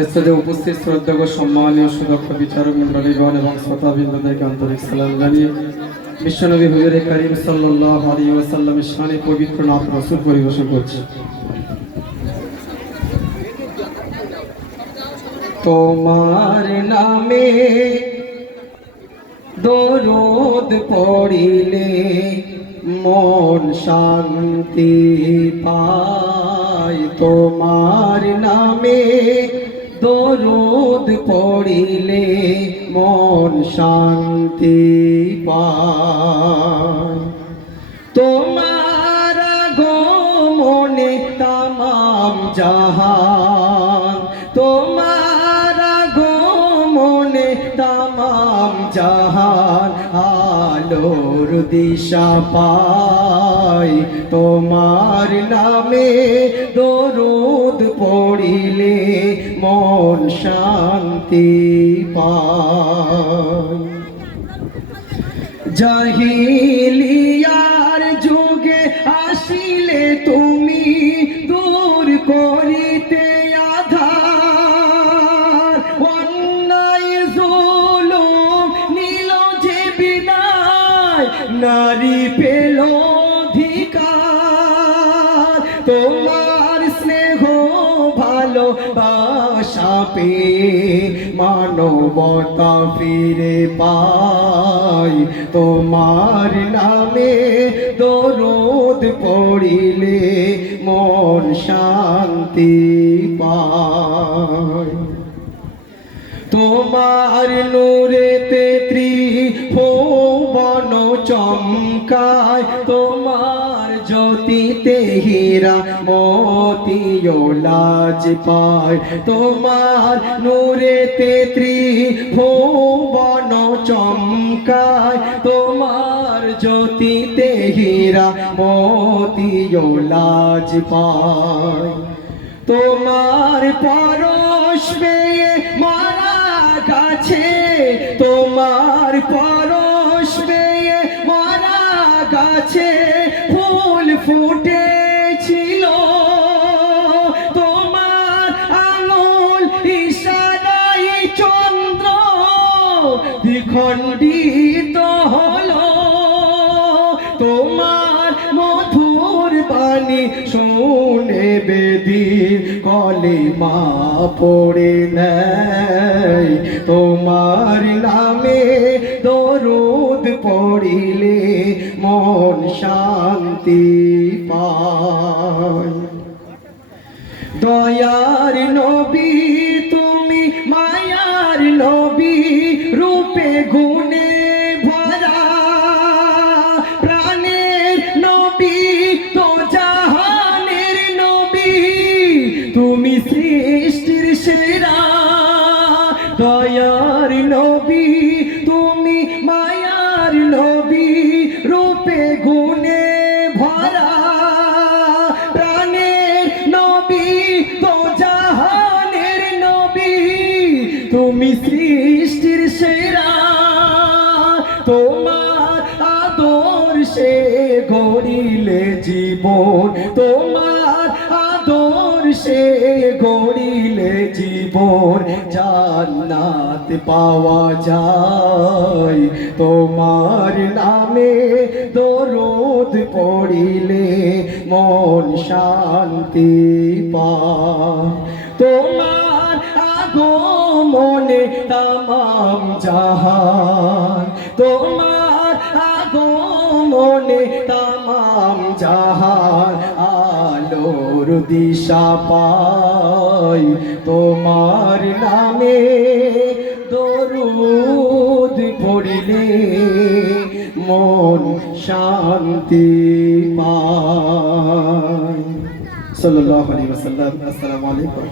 এস্টেজে উপস্থিত শ্রদ্ধেয় সম্মানীয় সুদক্ষ বিচারক মন্ডলীগণ এবং শ্রোতাবৃন্দদেরকে আন্তরিক সালাম জানিয়ে বিশ্বনবী হুজুর করিম সাল্লাহ আলী ওয়াসাল্লামের শানে পবিত্র নাথ রসুল পরিবেশন করছি। তোমার নামে দরদ পড়িলে মন শান্তি পায়। তোমার নামে দরদ পড়িলে মন শান্তি পায়। তোমার গমনে তামাম জাহান। তোমার গমনে তামাম জাহান। আলোর দিশা পাই। তোমার নামে দরুদ পড়িলে মন শান্তি পাই। জাহিলিয়ার নারী পেল অধিকার। তোমার স্নেহ ভালো বাসা পে মানবতা ফিরে পাই। তোমার নামে দরদ পড়িলে মন শান্তি পায়। তোমার ত্রিভুবন চমকায়, তোমার জ্যোতিতে হীরা মতিও লাজ পায়। তোমার নূরে নূরেতে ত্রিভুবন চমকায়, তোমার জ্যোতিতে হীরা মতিও লাজ পায়। তোমার পরশ মারা গাছে গাছে ফুল ফুটেছিল। তোমার আঙুল ইশারাই চন্দ্র দ্বিখণ্ডিত বাণী শুনে বেদি কলে মা পড়ে নেয় তোমার নামে দরুদ পড়িলে মন শান্তি পায়। দয়ার নবী, তুমি মায়ার নবী, রূপে গুণে ভরা গুণে ভরা প্রাণের নবী তো জাহানের নবী। তুমি সৃষ্টির সেরা, তোমার আদর্শে গড়িলে জীবন। তোমার আদর্শে গড়িলে জীবন জান্নাত পাওয়া যায়। তোমার নামে দরদ পড়িলে মন শান্তি পায়। তোমার আগমনে তামাম জাহান। তোমার আগমনে তামাম জাহান। আলোর দিশা পাই। তোমার নামে দরুদ পড়িলে মন শান্তি পায়। সাল্লাল্লাহু আলাইহি ওয়াসাল্লাম, আসসালামু আলাইকুম।